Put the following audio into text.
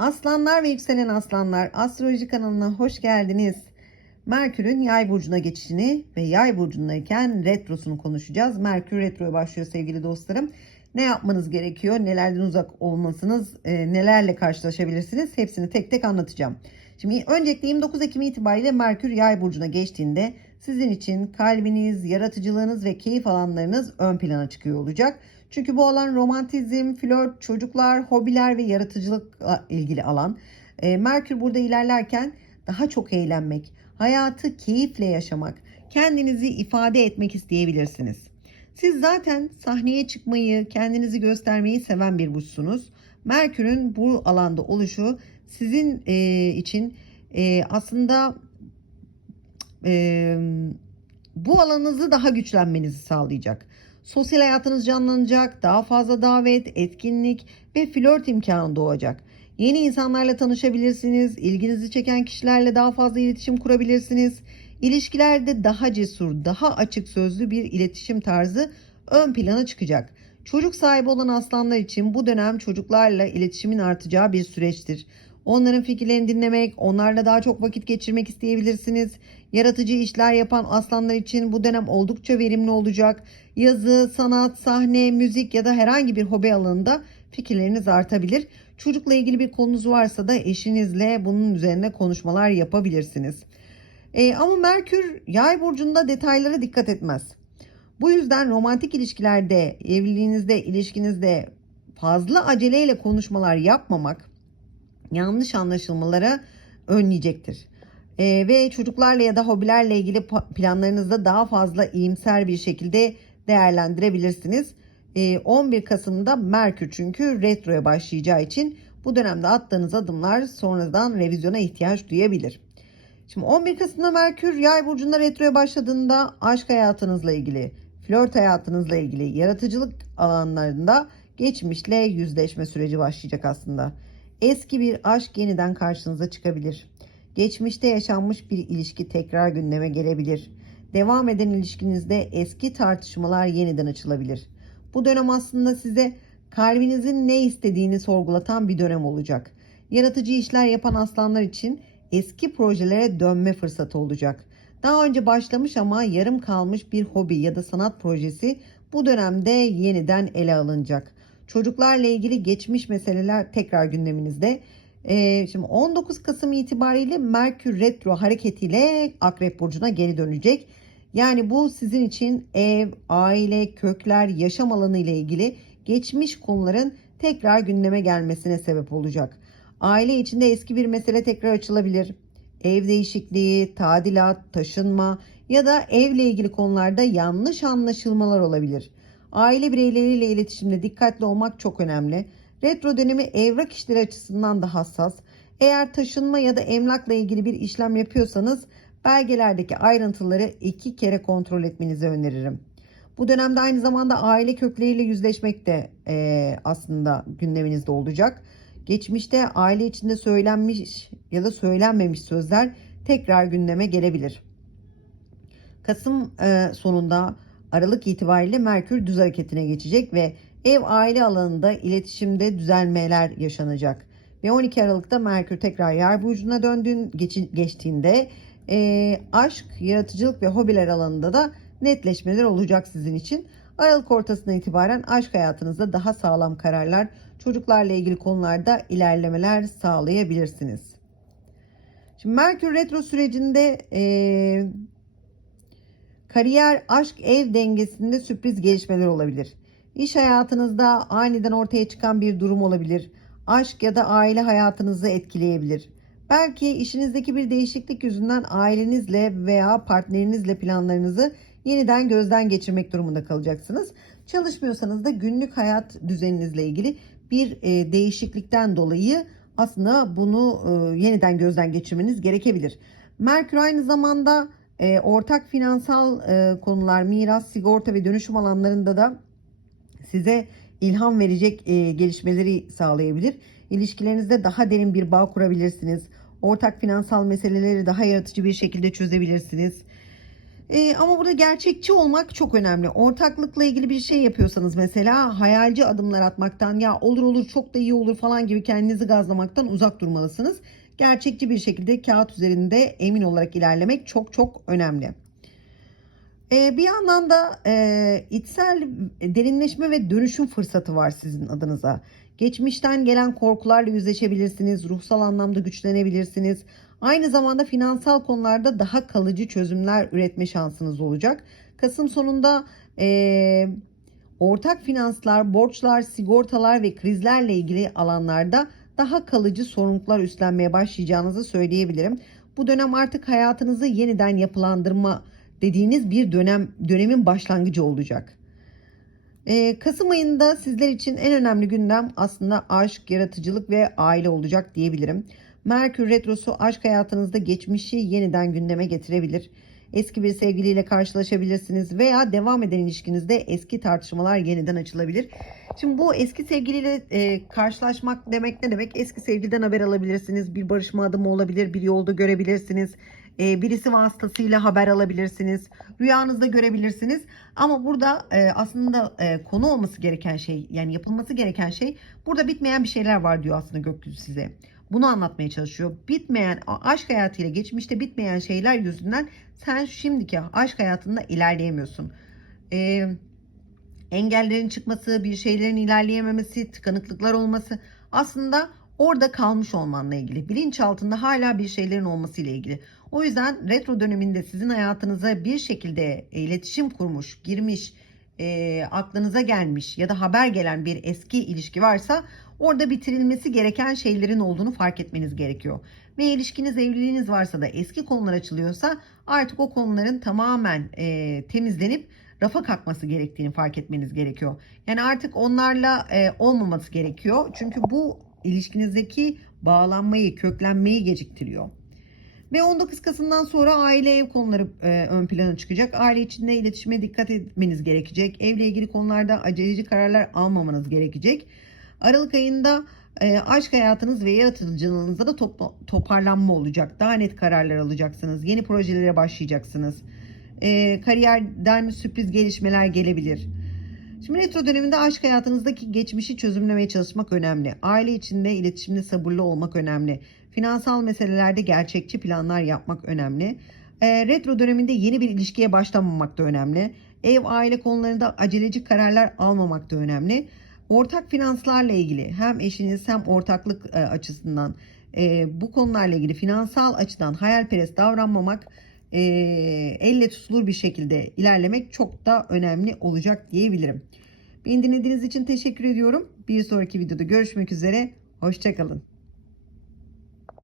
Aslanlar ve yükselen aslanlar astroloji kanalına hoş geldiniz. Merkür'ün yay burcuna geçişini ve yay burcundayken retrosunu konuşacağız. Merkür retroya başlıyor sevgili dostlarım. Ne yapmanız gerekiyor, nelerden uzak olmasınız, e, nelerle karşılaşabilirsiniz hepsini tek tek anlatacağım. Şimdi öncelikle 29 Ekim itibariyle Merkür yay burcuna geçtiğinde sizin için kalbiniz, yaratıcılığınız ve keyif alanlarınız ön plana çıkıyor olacak. Çünkü bu alan romantizm, flört, çocuklar, hobiler ve yaratıcılıkla ilgili alan. E, Merkür burada ilerlerken daha çok eğlenmek, hayatı keyifle yaşamak, kendinizi ifade etmek isteyebilirsiniz. Siz zaten sahneye çıkmayı, kendinizi göstermeyi seven bir burçsunuz. Merkür'ün bu alanda oluşu sizin e, için e, aslında e, bu alanınızı daha güçlenmenizi sağlayacak. Sosyal hayatınız canlanacak, daha fazla davet, etkinlik ve flört imkanı doğacak. Yeni insanlarla tanışabilirsiniz, ilginizi çeken kişilerle daha fazla iletişim kurabilirsiniz. İlişkilerde daha cesur, daha açık sözlü bir iletişim tarzı ön plana çıkacak. Çocuk sahibi olan aslanlar için bu dönem çocuklarla iletişimin artacağı bir süreçtir. Onların fikirlerini dinlemek, onlarla daha çok vakit geçirmek isteyebilirsiniz. Yaratıcı işler yapan aslanlar için bu dönem oldukça verimli olacak. Yazı, sanat, sahne, müzik ya da herhangi bir hobi alanında fikirleriniz artabilir. Çocukla ilgili bir konunuz varsa da eşinizle bunun üzerine konuşmalar yapabilirsiniz. E, ama Merkür yay burcunda detaylara dikkat etmez. Bu yüzden romantik ilişkilerde, evliliğinizde, ilişkinizde fazla aceleyle konuşmalar yapmamak yanlış anlaşılmalara önleyecektir. Ee, ve çocuklarla ya da hobilerle ilgili planlarınızda daha fazla iyimser bir şekilde değerlendirebilirsiniz. Ee, 11 Kasım'da Merkür çünkü retroya başlayacağı için bu dönemde attığınız adımlar sonradan revizyona ihtiyaç duyabilir. Şimdi 11 Kasım'da Merkür yay burcunda retroya başladığında aşk hayatınızla ilgili, flört hayatınızla ilgili, yaratıcılık alanlarında geçmişle yüzleşme süreci başlayacak aslında. Eski bir aşk yeniden karşınıza çıkabilir. Geçmişte yaşanmış bir ilişki tekrar gündeme gelebilir. Devam eden ilişkinizde eski tartışmalar yeniden açılabilir. Bu dönem aslında size kalbinizin ne istediğini sorgulatan bir dönem olacak. Yaratıcı işler yapan aslanlar için eski projelere dönme fırsatı olacak. Daha önce başlamış ama yarım kalmış bir hobi ya da sanat projesi bu dönemde yeniden ele alınacak. Çocuklarla ilgili geçmiş meseleler tekrar gündeminizde. Ee, şimdi 19 Kasım itibariyle Merkür Retro hareketiyle Akrep Burcu'na geri dönecek. Yani bu sizin için ev, aile, kökler, yaşam alanı ile ilgili geçmiş konuların tekrar gündeme gelmesine sebep olacak. Aile içinde eski bir mesele tekrar açılabilir. Ev değişikliği, tadilat, taşınma ya da evle ilgili konularda yanlış anlaşılmalar olabilir. Aile bireyleriyle iletişimde dikkatli olmak çok önemli. Retro dönemi evrak işleri açısından da hassas. Eğer taşınma ya da emlakla ilgili bir işlem yapıyorsanız belgelerdeki ayrıntıları iki kere kontrol etmenizi öneririm. Bu dönemde aynı zamanda aile kökleriyle yüzleşmek de e, aslında gündeminizde olacak. Geçmişte aile içinde söylenmiş ya da söylenmemiş sözler tekrar gündeme gelebilir. Kasım e, sonunda Aralık itibariyle Merkür düz hareketine geçecek ve ev aile alanında iletişimde düzelmeler yaşanacak. Ve 12 Aralık'ta Merkür tekrar yay burcuna döndüğün, geç, geçtiğinde e, aşk, yaratıcılık ve hobiler alanında da netleşmeler olacak sizin için. Aralık ortasına itibaren aşk hayatınızda daha sağlam kararlar, çocuklarla ilgili konularda ilerlemeler sağlayabilirsiniz. Şimdi Merkür retro sürecinde e, kariyer, aşk, ev dengesinde sürpriz gelişmeler olabilir. İş hayatınızda aniden ortaya çıkan bir durum olabilir. Aşk ya da aile hayatınızı etkileyebilir. Belki işinizdeki bir değişiklik yüzünden ailenizle veya partnerinizle planlarınızı yeniden gözden geçirmek durumunda kalacaksınız. Çalışmıyorsanız da günlük hayat düzeninizle ilgili bir e, değişiklikten dolayı aslında bunu e, yeniden gözden geçirmeniz gerekebilir. Merkür aynı zamanda e, ortak finansal e, konular, miras, sigorta ve dönüşüm alanlarında da size ilham verecek e, gelişmeleri sağlayabilir. İlişkilerinizde daha derin bir bağ kurabilirsiniz. Ortak finansal meseleleri daha yaratıcı bir şekilde çözebilirsiniz. Ee, ama burada gerçekçi olmak çok önemli. Ortaklıkla ilgili bir şey yapıyorsanız mesela hayalci adımlar atmaktan ya olur olur çok da iyi olur falan gibi kendinizi gazlamaktan uzak durmalısınız. Gerçekçi bir şekilde kağıt üzerinde emin olarak ilerlemek çok çok önemli. Ee, bir yandan da e, içsel derinleşme ve dönüşüm fırsatı var sizin adınıza. Geçmişten gelen korkularla yüzleşebilirsiniz, ruhsal anlamda güçlenebilirsiniz. Aynı zamanda finansal konularda daha kalıcı çözümler üretme şansınız olacak. Kasım sonunda e, ortak finanslar, borçlar, sigortalar ve krizlerle ilgili alanlarda daha kalıcı sorumluluklar üstlenmeye başlayacağınızı söyleyebilirim. Bu dönem artık hayatınızı yeniden yapılandırma dediğiniz bir dönem dönemin başlangıcı olacak. Ee, Kasım ayında sizler için en önemli gündem aslında aşk, yaratıcılık ve aile olacak diyebilirim. Merkür Retrosu aşk hayatınızda geçmişi yeniden gündeme getirebilir. Eski bir sevgiliyle karşılaşabilirsiniz veya devam eden ilişkinizde eski tartışmalar yeniden açılabilir. Şimdi bu eski sevgiliyle e, karşılaşmak demek ne demek? Eski sevgiliden haber alabilirsiniz. Bir barışma adımı olabilir, bir yolda görebilirsiniz. E, birisi vasıtasıyla haber alabilirsiniz. Rüyanızda görebilirsiniz. Ama burada e, aslında e, konu olması gereken şey, yani yapılması gereken şey burada bitmeyen bir şeyler var diyor aslında gökyüzü size. Bunu anlatmaya çalışıyor. Bitmeyen aşk hayatıyla geçmişte bitmeyen şeyler yüzünden sen şimdiki aşk hayatında ilerleyemiyorsun. Ee, engellerin çıkması, bir şeylerin ilerleyememesi, tıkanıklıklar olması aslında orada kalmış olmanla ilgili. Bilinçaltında hala bir şeylerin olması ile ilgili. O yüzden retro döneminde sizin hayatınıza bir şekilde iletişim kurmuş, girmiş, e, aklınıza gelmiş ya da haber gelen bir eski ilişki varsa orada bitirilmesi gereken şeylerin olduğunu fark etmeniz gerekiyor. Ve ilişkiniz, evliliğiniz varsa da eski konular açılıyorsa artık o konuların tamamen e, temizlenip rafa kalkması gerektiğini fark etmeniz gerekiyor. Yani artık onlarla e, olmaması gerekiyor. Çünkü bu ilişkinizdeki bağlanmayı, köklenmeyi geciktiriyor. Ve 19 Kasım'dan sonra aile ev konuları e, ön plana çıkacak. Aile içinde iletişime dikkat etmeniz gerekecek. Evle ilgili konularda aceleci kararlar almamanız gerekecek. Aralık ayında e, aşk hayatınız ve yaratıcılığınızda da topla, toparlanma olacak. Daha net kararlar alacaksınız. Yeni projelere başlayacaksınız. E, kariyerden sürpriz gelişmeler gelebilir. Şimdi retro döneminde aşk hayatınızdaki geçmişi çözümlemeye çalışmak önemli. Aile içinde iletişimde sabırlı olmak önemli. Finansal meselelerde gerçekçi planlar yapmak önemli. E, retro döneminde yeni bir ilişkiye başlamamak da önemli. Ev aile konularında aceleci kararlar almamak da önemli. Ortak finanslarla ilgili hem eşiniz hem ortaklık e, açısından e, bu konularla ilgili finansal açıdan hayalperest davranmamak, e, elle tutulur bir şekilde ilerlemek çok da önemli olacak diyebilirim. Beni dinlediğiniz için teşekkür ediyorum. Bir sonraki videoda görüşmek üzere. Hoşçakalın.